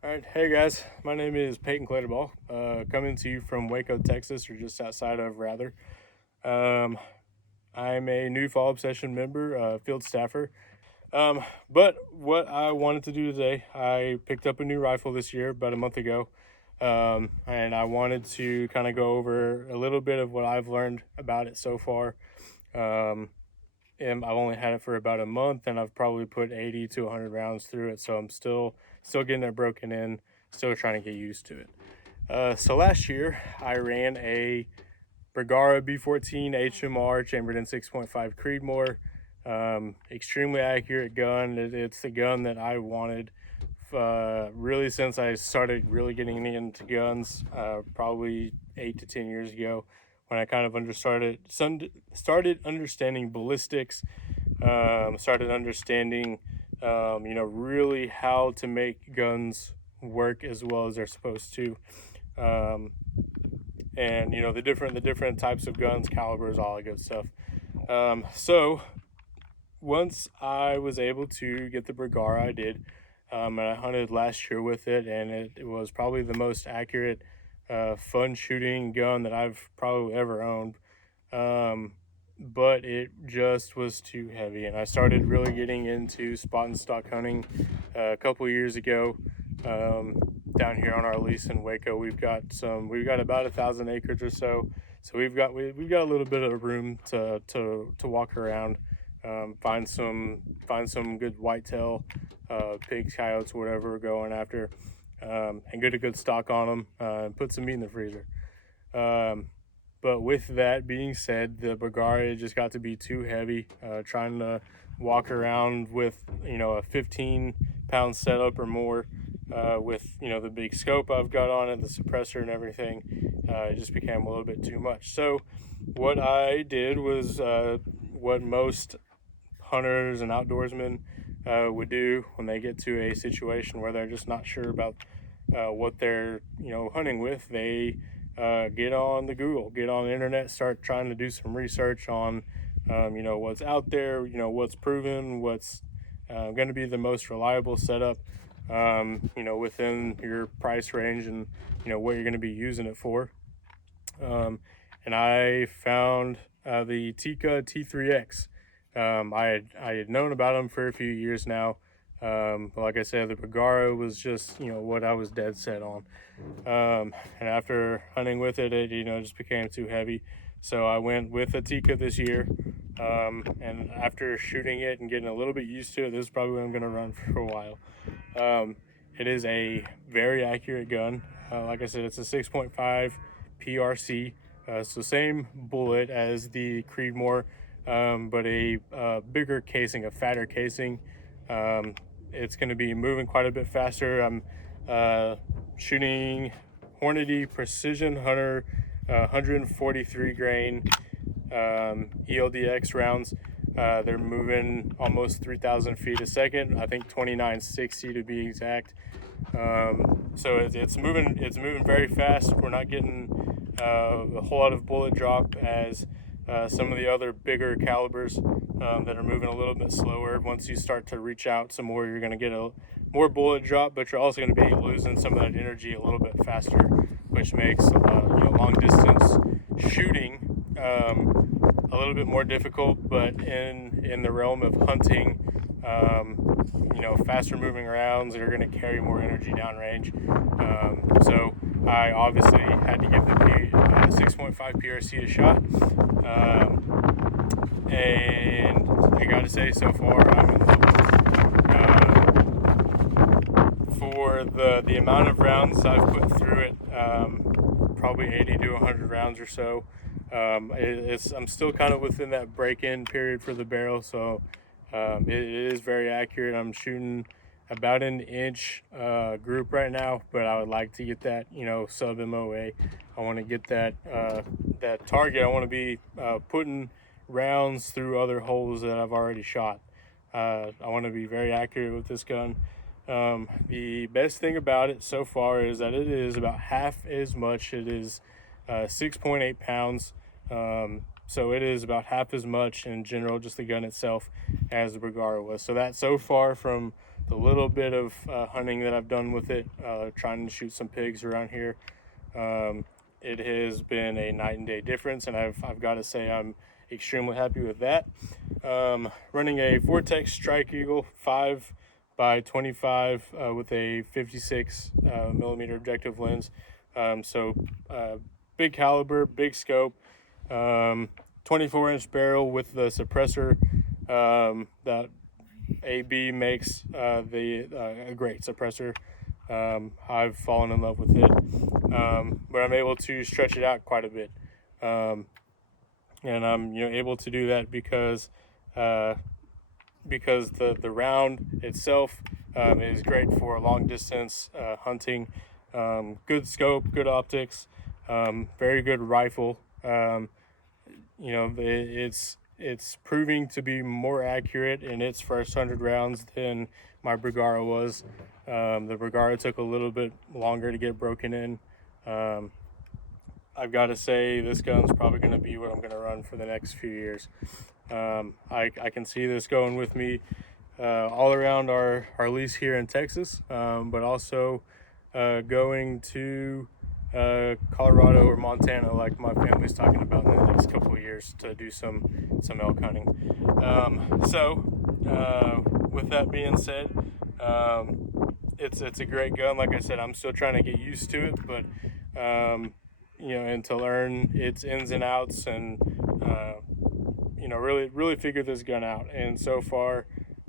All right, hey guys, my name is Peyton Clatterbaugh, coming to you from Waco, Texas, or just outside of rather. Um, I'm a new Fall Obsession member, field staffer. But what I wanted to do today, I picked up a new rifle this year, about a month ago, and I wanted to kind of go over a little bit of what I've learned about it so far. Um, and I've only had it for about a month, and I've probably put 80 to 100 rounds through it, so I'm still getting it broken in, still trying to get used to it. So last year I ran a Bergara B14 HMR chambered in 6.5 Creedmoor. Extremely accurate gun. It's the gun that I wanted really since I started really getting into guns, probably 8 to 10 years ago, when I kind of started understanding ballistics, started understanding, really how to make guns work as well as they're supposed to. Um, and the different types of guns, calibers, all that good stuff. So once I was able to get the Bergara, I did, and I hunted last year with it, and it was probably the most accurate, fun shooting gun that I've probably ever owned. Um, but it just was too heavy, and I started really getting into spot and stock hunting a couple years ago. Um, Down here on our lease in Waco, we've got about 1,000 acres or so, so we've got a little bit of room to walk around, find some good whitetail, pigs, coyotes, whatever we're going after, and get a good stock on them, and put some meat in the freezer. Um, but with that being said, the Bergara just got to be too heavy. Trying to walk around with a 15-pound setup or more, with the big scope I've got on it, the suppressor and everything, it just became a little bit too much. So what I did was what most hunters and outdoorsmen would do when they get to a situation where they're just not sure about what they're hunting with. They get on the Google, get on the internet, start trying to do some research on what's out there, what's proven, what's going to be the most reliable setup, within your price range, and what you're going to be using it for. And I found the Tikka T3X. I had known about them for a few years now. But like I said, the Bergara was just what I was dead set on. And after hunting with it, it just became too heavy. So I went with a Tikka this year. And after shooting it and getting a little bit used to it, this is probably what I'm going to run for a while. It is a very accurate gun. Like I said, it's a 6.5 PRC. So same bullet as the Creedmoor, but a bigger casing, a fatter casing. It's going to be moving quite a bit faster. I'm shooting Hornady Precision Hunter 143 grain ELDX rounds. They're moving almost 3,000 feet a second. I think 2960 to be exact. So it's moving very fast. We're not getting a whole lot of bullet drop as some of the other bigger calibers that are moving a little bit slower. Once you start to reach out some more, you're going to get a more bullet drop, but you're also going to be losing some of that energy a little bit faster, which makes long distance shooting a little bit more difficult. But in the realm of hunting, faster moving rounds that are going to carry more energy downrange. So I obviously had to give the 6.5 PRC a shot. And I gotta say, so far I'm in love with it. For the amount of rounds I've put through it, probably 80 to 100 rounds or so. I'm still kind of within that break-in period for the barrel, so it is very accurate. I'm shooting about an inch group right now, but I would like to get that sub MOA. I want to get that target. I want to be putting rounds through other holes that I've already shot. I want to be very accurate with this gun. The best thing about it so far is that it is about half as much. It is 6.8 pounds. So it is about half as much in general, just the gun itself, as the Bergara was. So that so far from the little bit of hunting that I've done with it, trying to shoot some pigs around here, it has been a night and day difference, and I've got to say I'm extremely happy with that. Running a Vortex Strike Eagle 5x25 with a 56 millimeter objective lens. Big caliber, big scope, 24-inch barrel with the suppressor that AB makes a great suppressor. I've fallen in love with it, but I'm able to stretch it out quite a bit, and I'm able to do that because the round itself is great for long distance hunting. Good scope, good optics, very good rifle. It's proving to be more accurate in its first 100 rounds than my Bergara was. The Bergara took a little bit longer to get broken in. I've got to say this gun's probably going to be what I'm going to run for the next few years. I can see this going with me all around our lease here in Texas, but also going to Colorado or Montana, like my family's talking about in the next couple of years, to do some elk hunting. With that being said, it's a great gun. Like I said, I'm still trying to get used to it, but and to learn its ins and outs, and really figure this gun out. And so far,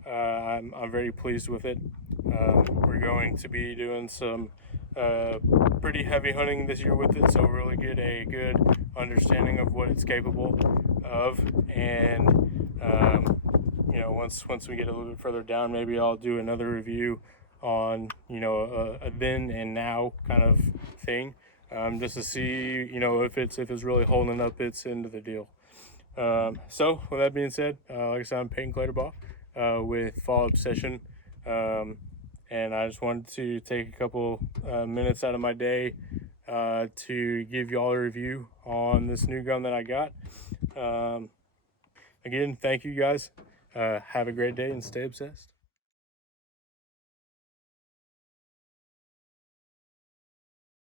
I'm very pleased with it. We're going to be doing some pretty heavy hunting this year with it, so we'll really get a good understanding of what it's capable of. And once we get a little bit further down, maybe I'll do another review on a then and now kind of thing, just to see if it's really holding up its end of the deal. So with that being said, like I said, I'm Peyton Clatterbaugh with Fall Obsession, and I just wanted to take a couple minutes out of my day to give y'all a review on this new gun that I got. Again, thank you guys. Have a great day and stay obsessed.